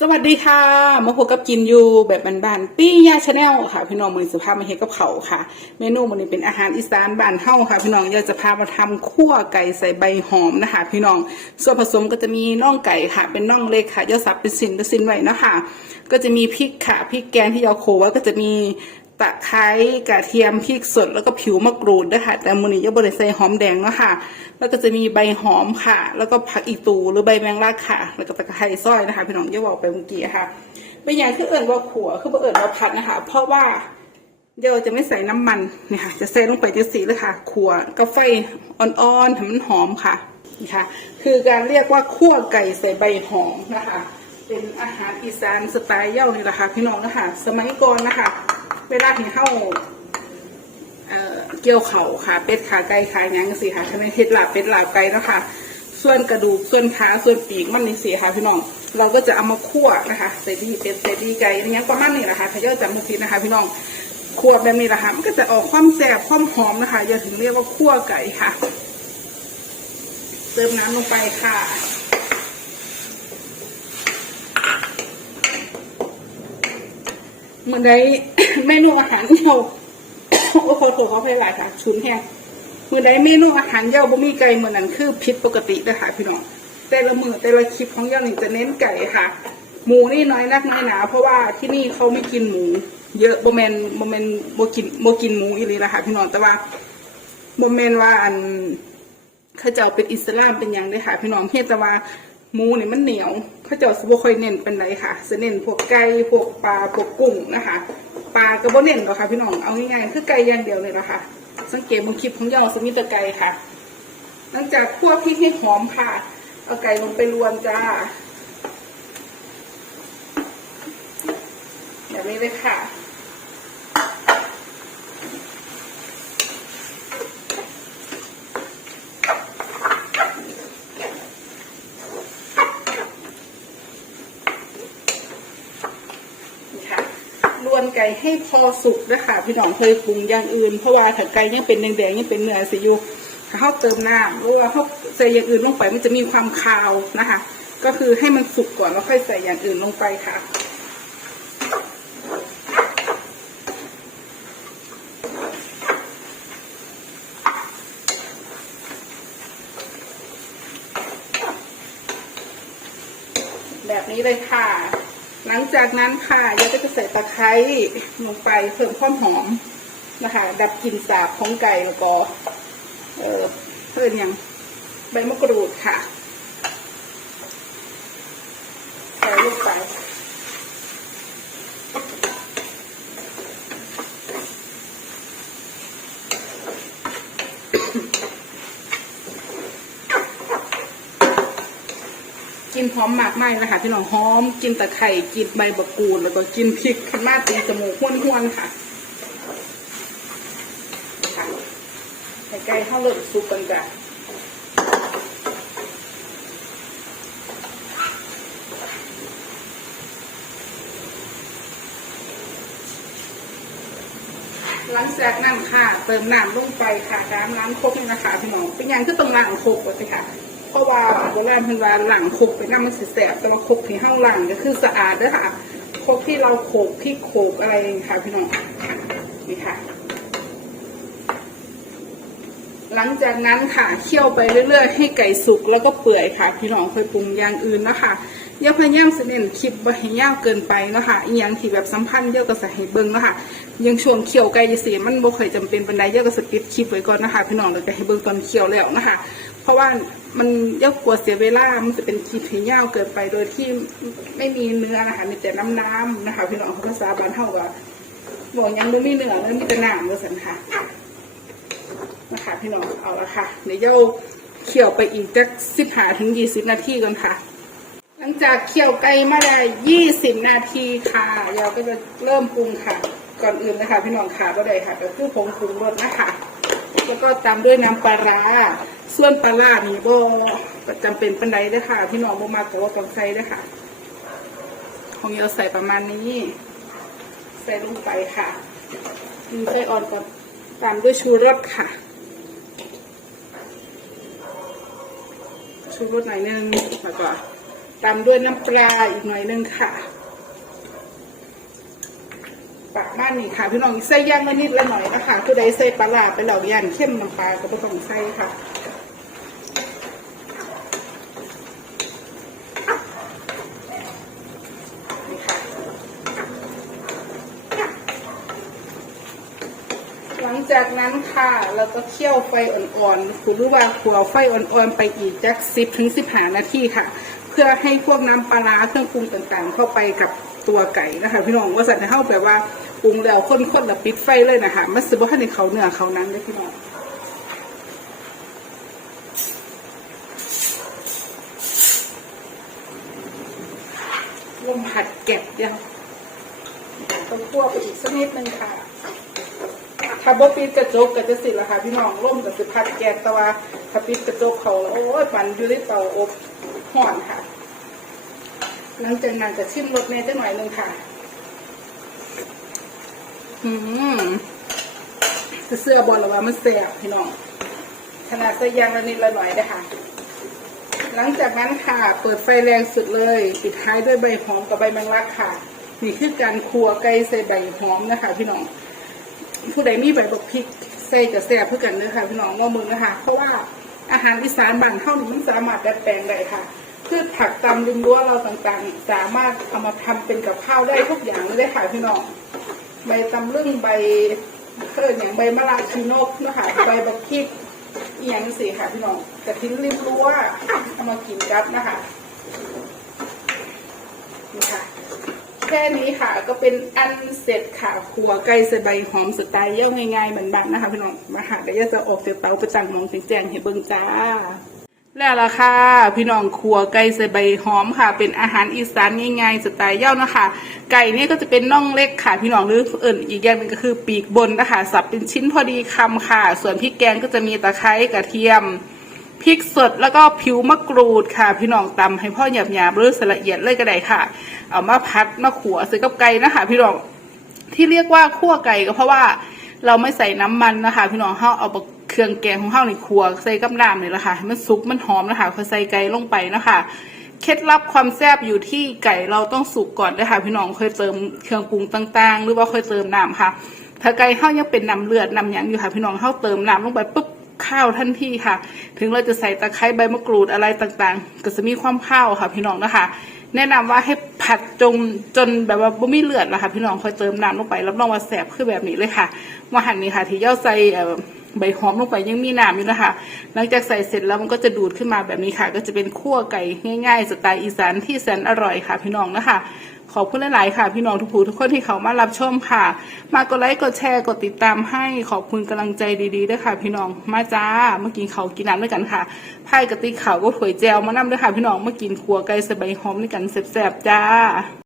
สวัสดีค่ะมาพบกับกินยูแบบบานๆปี้ย่าชาแนลค่ะ พี่น้องมือสุภาพมาเฮ็ดกับเขาค่ะ เมนูมันนี้เป็นอาหารอีสานบ้านเฮาค่ะ พี่น้องอยากจะพามาทำคั่วไก่ใส่ใบหอมนะคะ พี่น้องส่วนผสมก็จะมีน่องไก่ค่ะ เป็นน่องเล็กค่ะยอสับเป็นสินเป็นสินไว้นะคะก็จะมีพริกค่ะพริกแกงที่ยาโขไว้ก็จะมี ตะไคร้กระเทียมพริกสดแล้วก็ผิวมะกรูดนะคะแต่มือนี้ยังบริใส่หอมแดงเนาะค่ะ แล้วก็จะมีใบหอมค่ะ แล้วก็ผักอีตูหรือใบแมงลักค่ะ แล้วก็ตะไคร้ซอยนะคะพี่น้องอย่าบอกไปเมื่อกี้ค่ะเป็นอย่างคือเอิญว่าขัวคือบ่เอิญว่าผัดนะคะ เพราะว่าเดี๋ยวจะไม่ใส่น้ำมันเนี่ยค่ะ จะใส่ลงไปจังสีเลยค่ะขัวกาแฟอ่อนๆให้มันหอมค่ะนี่ค่ะ คือการเรียกว่าคั่วไก่ใส่ใบหอมนะคะ เป็นอาหารอีสานสไตล์เย่านี่แหละค่ะพี่น้องนะคะสมัยก่อนนะคะ เวลาที่เข้าเกี่ยวเข่าค่ะ เป็ดขาไก่ขาหยังสิค่ะคะแนนเฮ็ดลาบเป็ดลาบไก่เนาะค่ะ ส่วนกระดูกส่วนขาส่วนปีกมันนี่สิค่ะพี่น้อง เราก็จะเอามาคั่วนะคะใส่ดีเป็ดใส่ดีไก่อยังนี้ประมาณนี้แหละค่ะถ้าเยอะจำมุกทีนะคะ พี่น้องคั่วแบบนี้แหละคะมันก็จะออกความแซ่บความหอมนะคะอย่าถึงเรียกว่าคั่วไก่ค่ะ เติมน้ำลงไปค่ะ มื่อใดเมนูอาหารเยาโอ้โหโถเขาไปหลายค่ะชุนแห้งเมื่อใดเมนูอาหารเยาบ่มีไก่เมื่อนั้นคือผิดปกติเลยค่ะพี่น้องแต่ละมือแต่ละคลิปของเยานี่จะเน้นไก่ค่ะ หมูนี่น้อยนักน้อยหนา เพราะว่าที่นี่เขาไม่กินหมู เยอะโบแมนโบแมนโบกินโบกินหมูอีหลีนะคะพี่น้องแต่ว่าโบแมนว่าอันเขาเจ้าเป็นอิสลามเป็นอย่างเลยค่ะพี่น้องเพียงแต่ว่า หมูเนี่ยมันเหนียวเขาเจ้าสิบ่ค่อยเน้นเป็นไรค่ะจะเน้นพวกไก่พวกปลาพวกกุ้งนะคะปลาก็บ่เน้นหรอกค่ะพี่น้องเอาง่ายๆคือไก่อย่างเดียวเลยนะคะสังเกตบนคลิปของย่องสมิตไก่ค่ะ หลังจากคั่วพริกให้หอมค่ะ เอาไก่ลงไปรวนจ้าแบบนี้เลยค่ะ นี่ค่ะรวนไก่ ให้พอสุกนะคะพี่น้องเคยปรุงอย่างอื่น เพราะว่าถ้าไก่ยังเป็นแดงๆยังเป็นเนื้อสิอยู่ถ้าเขาเติมน้ำหรือว่าเขาใส่อย่างอื่นลงไปมันจะมีความคาวนะคะ ก็คือให้มันสุกก่อนแล้วค่อยใส่อย่างอื่นลงไปค่ะแบบนี้เลยค่ะ หลังจากนั้นค่ะยายก็จะใส่ตะไคร้ลงไปเพิ่มความหอมนะคะ ดับกลิ่นสาบของไก่แล้วก็ เออเพิ่มอย่างใบมะกรูดค่ะใส่ลงไป นหอมมากมากนะคะพี่น้องหอมกินตะไคร่กินใบมะกรูดแล้วก็กินพริกขมาตีจมูกห้วนๆค่ะค่ะให้ไก่ข้าเริ่มสุกกันจ้ะหลังจากนั้นค่ะ เติมน้ำลงไปค่ะน้ำล้างครกนี่นะคะพี่น้องเป็นย่างที่ต้องล้างครกก่อนสิค่ะ ราะว่าโบราณเพิ่นว่าหลังครกไปน้ำมันสิแสบแต่ว่าครกที่ห้างหลังก็คือสะอาดเด้วยค่ะครกที่เราโขกที่โขกอะไรค่ะพี่น้องนี่ค่ะ หลังจากนั้นค่ะเคี่ยวไปเรื่อยๆ ให้ไก่สุกแล้วก็เปื่อยค่ะ พี่น้องเคยปรุงอย่างอื่นนะคะย่าพยายามเสน่นคลิปบ่ให้ยาวเกินไปนะคะอีหยังที่แบบสัมพันธ์เยอะก็ใส่ให้เบิ่งนะคะยังช่วงเคี่ยวไก่จะเสียมันบ่เคอยจำเป็นปานใดเยอะก็สกิปคลิปไว้ก่อนนะคะพี่น้องแล้วก็ให้เบิ่งตอนเคี่ยวแล้วนะคะ เพราะว่ามันเยอกลัวเสียเวลา มันจะเป็นคลิปที่ยาเกินไป โดยที่ไม่มีเนื้อนะคะ มีแต่น้ำน้ำๆนะคะ พี่น้องภาษาบ้านเฮาก็บบอกยังดูมีเนื้อแล้วมีแต่น้ำเลยสันค่ะนะคะพี่น้องเอาละค่ะเดี๋ยวเย้าเคี่ยวไปอีกจักสิบหาถึงยี่สิบนาทีก่อนค่ะ หลังจากเคี่ยวไก่มาได้ยี่สิบนาทีค่ะเย้าก็จะเริ่มปรุงค่ะ ก่อนอื่นนะคะ พี่น้องขาก็ได้ค่ะก็คือผงปรุงรสนะคะ แล้วก็ตามด้วยน้ำปลาร้า ส่วนปลาร้านี่บ่จำเป็นปันใดเด้อค่ะ พี่น้องบ่มากก็ว่าต้องใส่เด้อค่ะ ของเย้าใส่ประมาณนี้ ใส่ลงไปค่ะมีไส้อ่อนก่อนตามด้วยชูรสค่ะ ชูรสหน่อยนึงแล้วก็ตามด้วยน้ำปลาอีกหน่อยนึงค่ะประมาณนี้ค่ะ พี่น้องใส่ย่างมานิดละหน่อยนะคะคือได้ใส่ปลาร้าไปเหล่าย่านเข้มน้ำปลาก็ไม่ต้องใส่ค่ะ นี่ค่ะ หลัง จากนั้นค่ะเราก็เคี่ยวไฟอ่อนๆคุณรู้ว่าขัวไฟอ่อนๆไปอีกจากสิบถึงสิบห้านาทีค่ะ เพื่อให้พวกน้ำปลาร้าเครื่องปรุงต่างๆ เข้าไปกับตัวไก่นะคะพี่น้องว่าสัตว์เข้าแบบว่าปรุงแล้วข้นๆแล้วปิดไฟเลยนะคะมันสืบว่าในเขาเนื้อเขานั้นเลยพี่น้องลมผัดแกะยังต้องคั่วไปอีกสักนิดนึงค่ะ ถ้าบ่ปิดกระจกก็จะสิละค่ะพี่น้องร่มก็สิพัดแก๊สแต่ว่าถ้าปิดกระจกเขาแล้วโอ้ยปันอยู่ในเตาอบห่อนค่ะ หลังจากนั้นจะชิมรสเนยจังหน่อยหนึงค่ะ อืมจะเสื้อบอลหรือว่ามันเสียบพี่น้องขนาดใส่ยางละนิดละหน่อยได้อค่ะหลังจากนั้นค่ะ เปิดไฟแรงสุดเลยปิดท้ายด้วยใบหอมกับใบแมงลักค่ะ นี่คือการครัวไก่ใส่ใบหอมนะคะ พี่น้อง ผู้ใดมีใบบักพริกใส่จะแซ่บเพื่อกันเด้อค่ะพี่น้องว่ามือนะคะ เพราะว่าอาหารอีสานบ้านเท่านี้มันสามารถดัดแปลงได้ค่ะพืชผักตำริมรั้วเราต่างๆ สามารถเอามาทำเป็นกับข้าวได้ทุกอย่างเลยได้ค่ะพี่น้องใบตำลึงใบเอออย่างใบมะระชีนกนะคะใบบักพริกอหย่างสิค่ะพี่น้องกระทิ้นริมรั้วเอามากินกับนะคะนี่ค่ะ ค่นี้ค่ะ ก็เป็นอันเสร็จค่ะขัวไก่ใส่ใบหอมสไตล์เย่าง่ายๆเหมือนๆนะคะพี่น้องมาหาเดี๋ยจะออกจาเตาไปตั้งน้องแจงให้เบิ่งจ้า แล้วล่ะค่ะ พี่น้องขัวไก่ใส่ใบหอมค่ะ เป็นอาหารอีสานง่ายๆสไตล์เย่านะคะ ไก่เนี่ยก็จะเป็นน่องเล็กค่ะ พี่น้องหรือเอิ่นอีกอย่างหนึงก็คือปีกบนนะคะสับเป็นชิ้นพอดีคำค่ะ ส่วนพริกแกงก็จะมีตะไคร้กระเทียม พริกสดแล้วก็ผิวมะกรูดค่ะ พี่น้องตำให้พ่อหยาบๆหรือสละเอียดเลยก็ได้ค่ะ เอามาพัดมาขัวใส่กับไก่นะคะ พี่น้องที่เรียกว่าคั่วไก่ก็เพราะว่าเราไม่ใส่น้ำมันนะคะ พี่น้องเฮาเอาเครื่องแกงของเฮาในครัวใส่กับน้ำนี่แหละค่ะมันสุกมันหอมนะคะพอใส่ไก่ลงไปนะคะเคล็ดลับความแซ่บอยู่ที่ไก่เราต้องสุกก่อนนะคะพี่น้องค่อยเติมเครื่องปรุงต่างๆ หรือว่าค่อยเติมน้ำค่ะ ถ้าไก่เฮายังเป็นน้ำเลือดน้ำหยังอยู่ค่ะ พี่น้องเฮาเติมน้ำลงไปปุ๊บ ข้าวทันทีค่ะ ถึงเราจะใส่ตะไคร้ใบมะกรูดอะไรต่างๆ ก็จะมีความข้าวค่ะพี่น้องนะคะ แนะนำว่าให้ผัดจงจนแบบว่าบ่มีเลือดนะคะพี่น้องค่อยเติมน้ำลงไปรับรองว่าแสบคือแบบนี้เลยค่ะมาหั่นนี้ค่ะ ที่ย่อใส่ใบหอมลงไปยังมีน้ำอยู่นะคะ หลังจากใส่เสร็จแล้วมันก็จะดูดขึ้นมาแบบนี้ค่ะ ก็จะเป็นคั่วไก่ง่าย ๆ สไตล์อีสานที่แสนอร่อยค่ะ พี่น้องนะคะ ขอบคุณหลาย ๆ ค่ะ พี่น้องทุกผู้ทุกคนที่เขามารับชมค่ะ มากดไลค์กดแชร์กดติดตามให้ขอบคุณกำลังใจดีๆด้วยค่ะ พี่น้องมาจ้าเมื่อกินเขาวกินน้ำด้วยกันค่ะไพ่กะติกเขาวก็ถวยแจวมานำด้วยค่ะ พี่น้องเมื่อกินครัวไก่สบายหอมด้วยกันแซ่บๆจ้า